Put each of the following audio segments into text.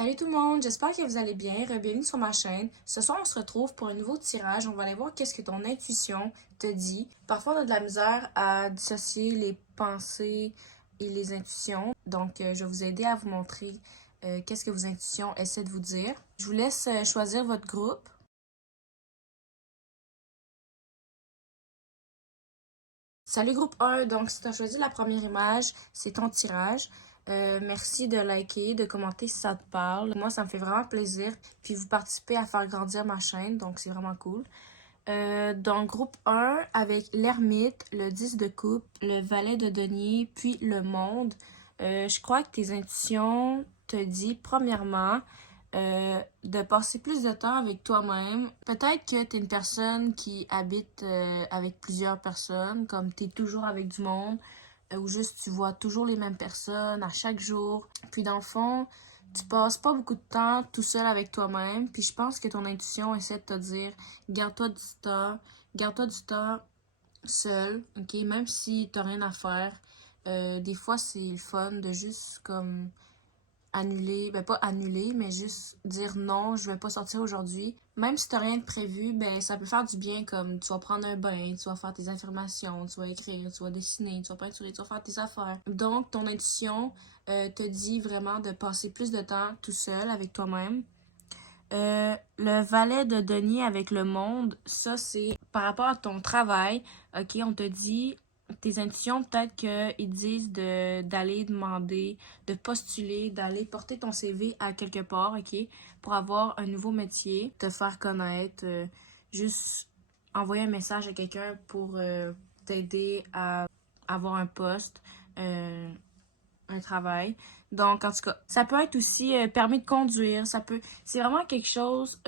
Salut tout le monde, j'espère que vous allez bien. Bienvenue sur ma chaîne. Ce soir, on se retrouve pour un nouveau tirage. On va aller voir qu'est-ce que ton intuition te dit. Parfois, on a de la misère à dissocier les pensées et les intuitions. Donc, je vais vous aider à vous montrer qu'est-ce que vos intuitions essaient de vous dire. Je vous laisse choisir votre groupe. Salut groupe 1, donc si tu as choisi la première image, c'est ton tirage. Merci de liker, de commenter si ça te parle. Moi, ça me fait vraiment plaisir. Puis vous participez à faire grandir ma chaîne, donc c'est vraiment cool. Dans le groupe 1, avec l'ermite, le 10 de coupe, le valet de denier, puis le monde, je crois que tes intuitions te disent premièrement de passer plus de temps avec toi-même. Peut-être que tu es une personne qui habite avec plusieurs personnes, comme tu es toujours avec du monde, ou juste tu vois toujours les mêmes personnes à chaque jour. Puis dans le fond, tu passes pas beaucoup de temps tout seul avec toi-même. Puis je pense que ton intuition essaie de te dire, garde-toi du temps seul, ok? Même si t'as rien à faire. Des fois, c'est le fun de juste comme annuler, ben pas annuler, mais juste dire non, je vais pas sortir aujourd'hui. Même si t'as rien de prévu, ben ça peut faire du bien, comme tu vas prendre un bain, tu vas faire tes affirmations, tu vas écrire, tu vas dessiner, tu vas peinturer, tu vas faire tes affaires. Donc ton intuition te dit vraiment de passer plus de temps tout seul avec toi-même. Le valet de denier avec le monde, ça c'est par rapport à ton travail. Ok, on te dit, tes intuitions peut-être qu'ils disent d'aller demander, de postuler, d'aller porter ton CV à quelque part, ok, pour avoir un nouveau métier, te faire connaître, juste envoyer un message à quelqu'un pour t'aider à avoir un poste. Un travail. Donc, en tout cas, ça peut être aussi permis de conduire. C'est vraiment quelque chose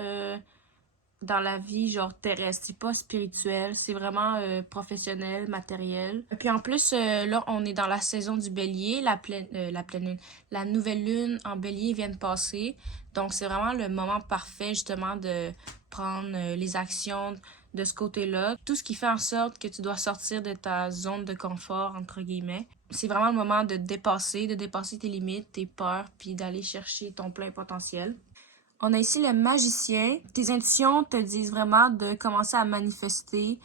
dans la vie, genre terrestre. C'est pas spirituel. C'est vraiment professionnel, matériel. Et puis en plus, là, on est dans la saison du bélier. La pleine lune. La nouvelle lune en bélier vient de passer. Donc, c'est vraiment le moment parfait, justement, de prendre les actions de ce côté-là. Tout ce qui fait en sorte que tu dois sortir de ta zone de confort, entre guillemets. C'est vraiment le moment de dépasser tes limites, tes peurs, puis d'aller chercher ton plein potentiel. On a ici le magicien. Tes intuitions te disent vraiment de commencer à manifester.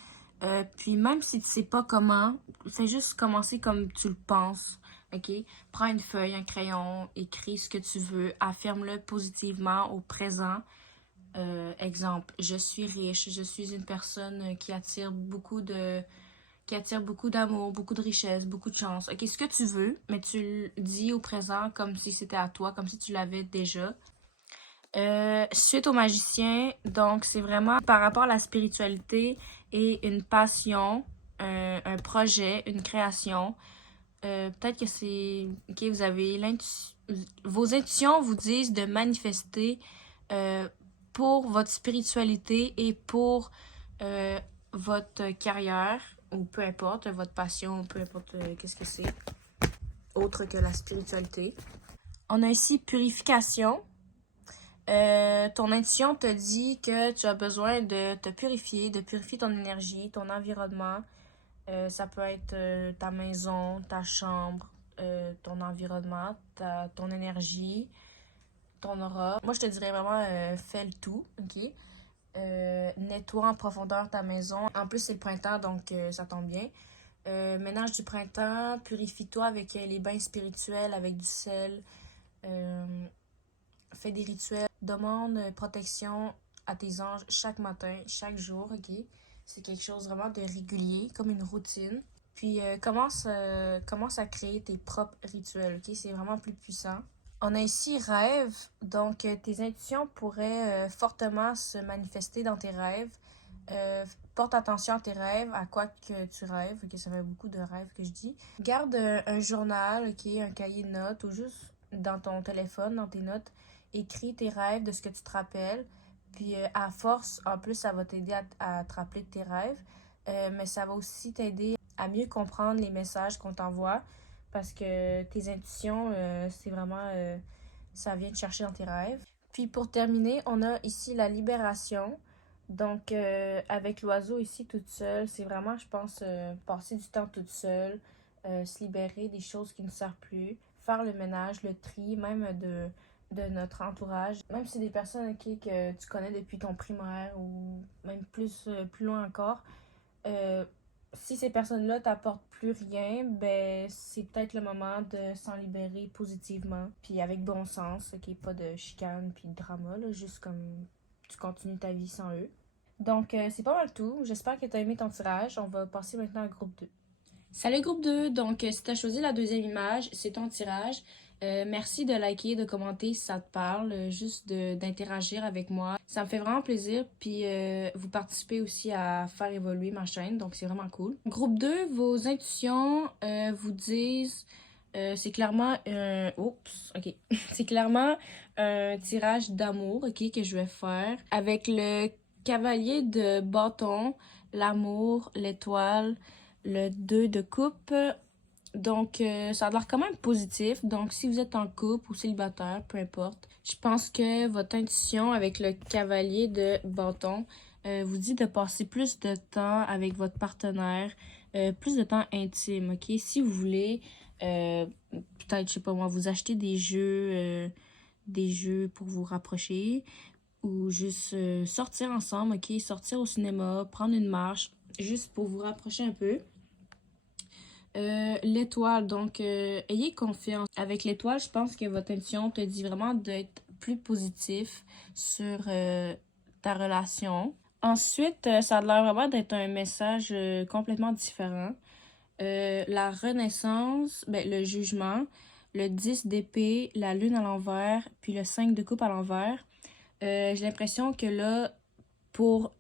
Puis même si tu sais pas comment, fais juste commencer comme tu le penses. OK? Prends une feuille, un crayon, écris ce que tu veux, affirme-le positivement au présent. Exemple, je suis riche, je suis une personne qui attire beaucoup d'amour, beaucoup de richesse, beaucoup de chance. Ok, ce que tu veux, mais tu le dis au présent comme si c'était à toi, comme si tu l'avais déjà. Suite au magicien, donc c'est vraiment par rapport à la spiritualité et une passion, un projet, une création. Peut-être que c'est... Ok, vous avez vos intuitions vous disent de manifester euh, pour votre spiritualité et pour euh, votre carrière, ou peu importe, votre passion, peu importe qu'est-ce que c'est, autre que la spiritualité. On a ici purification. Ton intuition te dit que tu as besoin de te purifier, de purifier ton énergie, ton environnement. Ça peut être ta maison, ta chambre, ton environnement, ton énergie, ton aura. Moi, je te dirais vraiment, fais le tout, ok? Nettoie en profondeur ta maison. En plus, c'est le printemps, donc ça tombe bien. Ménage du printemps, purifie-toi avec les bains spirituels, avec du sel. Euh, Fais des rituels. Demande protection à tes anges chaque matin, chaque jour, ok? C'est quelque chose vraiment de régulier, comme une routine. Puis commence à créer tes propres rituels, ok? C'est vraiment plus puissant. On a ici rêve, donc tes intuitions pourraient fortement se manifester dans tes rêves. Porte attention à tes rêves, à quoi que tu rêves, ok? Ça fait beaucoup de rêves que je dis. Garde un journal, ok? Un cahier de notes ou juste dans ton téléphone, dans tes notes. Écris tes rêves de ce que tu te rappelles. Puis à force, en plus, ça va t'aider à te rappeler de tes rêves. Mais ça va aussi t'aider à mieux comprendre les messages qu'on t'envoie. Parce que tes intuitions, c'est vraiment... ça vient te chercher dans tes rêves. Puis pour terminer, on a ici la libération. Donc, avec l'oiseau ici toute seule, c'est vraiment, je pense, passer du temps toute seule, se libérer des choses qui ne servent plus, faire le ménage, le tri, même de notre entourage, même si c'est des personnes ok, que tu connais depuis ton primaire ou même plus loin encore, euh, si ces personnes-là t'apportent plus rien, ben c'est peut-être le moment de s'en libérer positivement, puis avec bon sens, ok, pas de chicane puis de drama, là, juste comme tu continues ta vie sans eux. Donc, c'est pas mal tout. J'espère que tu as aimé ton tirage. On va passer maintenant au groupe 2. Salut groupe 2, donc si tu as choisi la deuxième image, c'est ton tirage. Merci de liker, de commenter si ça te parle, juste d'interagir avec moi. Ça me fait vraiment plaisir, puis vous participez aussi à faire évoluer ma chaîne, donc c'est vraiment cool. Groupe 2, vos intuitions vous disent, c'est clairement un... Oups, ok. C'est clairement un tirage d'amour, ok, que je vais faire. Avec le cavalier de bâton, l'amour, l'étoile, le 2 de coupe. Donc, ça a l'air quand même positif. Donc, si vous êtes en couple ou célibataire, peu importe, je pense que votre intuition avec le cavalier de bâton vous dit de passer plus de temps avec votre partenaire, plus de temps intime, ok? Si vous voulez, peut-être, je sais pas moi, vous acheter des jeux pour vous rapprocher ou juste sortir ensemble, ok? Sortir au cinéma, prendre une marche, juste pour vous rapprocher un peu. L'étoile, donc ayez confiance. Avec l'étoile, je pense que votre intuition te dit vraiment d'être plus positif sur ta relation. Ensuite, ça a l'air vraiment d'être un message complètement différent. La renaissance, ben, le jugement, le 10 d'épée, la lune à l'envers, puis le 5 de coupe à l'envers. J'ai l'impression que là, pour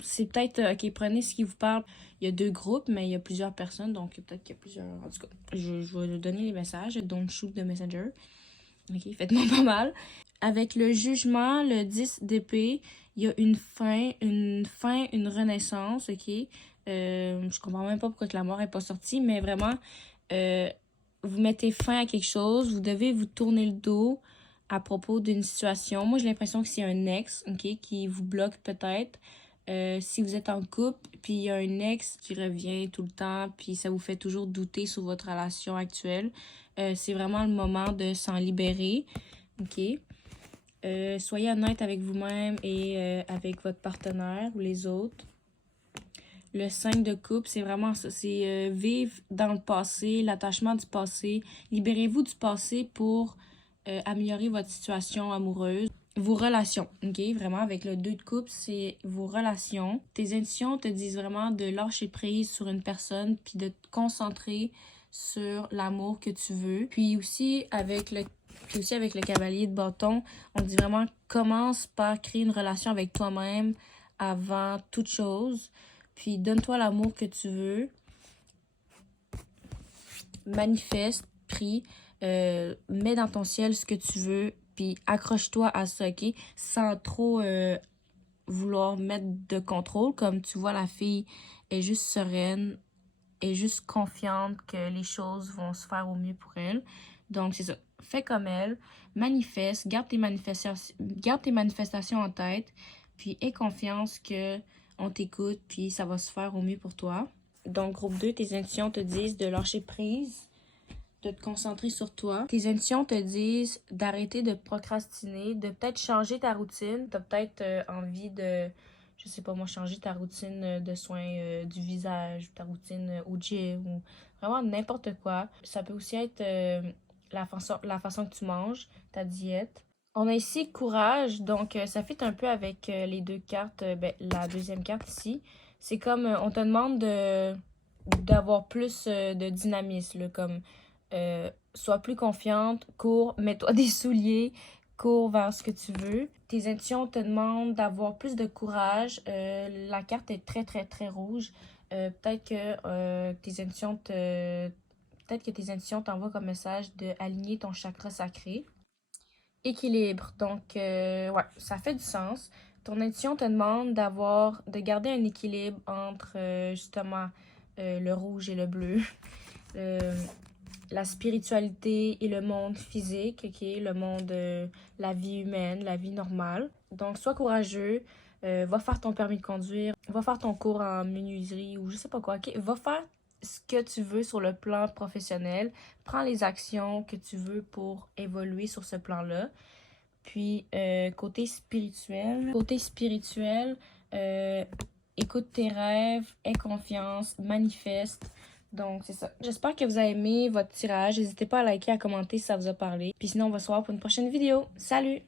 c'est peut-être, ok, prenez ce qui vous parle. Il y a deux groupes, mais il y a plusieurs personnes, donc peut-être qu'il y a plusieurs. En tout cas, je vais donner les messages. Don't shoot the messenger. Ok, faites-moi pas mal. Avec le jugement, le 10 d'épée, il y a une renaissance, ok? Je comprends même pas pourquoi que la mort est pas sortie, mais vraiment, euh, vous mettez fin à quelque chose, vous devez vous tourner le dos à propos d'une situation. Moi, j'ai l'impression que c'est un ex, ok, qui vous bloque peut-être. Si vous êtes en couple, puis il y a un ex qui revient tout le temps, puis ça vous fait toujours douter sur votre relation actuelle, c'est vraiment le moment de s'en libérer, ok? Soyez honnête avec vous-même et avec votre partenaire ou les autres. Le 5 de coupe, c'est vraiment ça. C'est vivre dans le passé, l'attachement du passé. Libérez-vous du passé pour améliorer votre situation amoureuse. Vos relations, ok? Vraiment, avec le 2 de coupe, c'est vos relations. Tes intuitions te disent vraiment de lâcher prise sur une personne puis de te concentrer sur l'amour que tu veux. Puis aussi avec le cavalier de bâton, on dit vraiment commence par créer une relation avec toi-même avant toute chose. Puis donne-toi l'amour que tu veux. Manifeste, prie, mets dans ton ciel ce que tu veux, puis accroche-toi à ça, ok? Sans trop vouloir mettre de contrôle, comme tu vois, la fille est juste sereine, est juste confiante que les choses vont se faire au mieux pour elle. Donc, c'est ça. Fais comme elle, manifeste, garde tes manifestations en tête, puis aie confiance que on t'écoute, puis ça va se faire au mieux pour toi. Donc, groupe 2, tes intuitions te disent de lâcher prise, de te concentrer sur toi. Tes intuitions te disent d'arrêter de procrastiner, de peut-être changer ta routine. Tu as peut-être envie de, je sais pas moi, changer ta routine de soins du visage, ta routine au gym, ou vraiment n'importe quoi. Ça peut aussi être la façon que tu manges, ta diète. On a ici courage, donc ça fit un peu avec les deux cartes, ben, la deuxième carte ici. C'est comme on te demande d'avoir plus de dynamisme, là, comme sois plus confiante, cours, mets-toi des souliers, cours vers ce que tu veux. Tes intuitions te demandent d'avoir plus de courage. La carte est très, très, très rouge. Peut-être que tes intuitions t'envoient comme message de aligner ton chakra sacré. Équilibre. Donc, ouais, ça fait du sens. Ton intuition te demande de garder un équilibre entre justement le rouge et le bleu. Euh, la spiritualité et le monde physique, ok, le monde, la vie humaine, la vie normale. Donc, sois courageux, va faire ton permis de conduire, va faire ton cours en menuiserie ou je sais pas quoi, ok, va faire ce que tu veux sur le plan professionnel, prends les actions que tu veux pour évoluer sur ce plan-là. Puis, côté spirituel. Côté spirituel, écoute tes rêves, aie confiance, manifeste. Donc, c'est ça. J'espère que vous avez aimé votre tirage. N'hésitez pas à liker, à commenter si ça vous a parlé. Puis sinon, on va se voir pour une prochaine vidéo. Salut!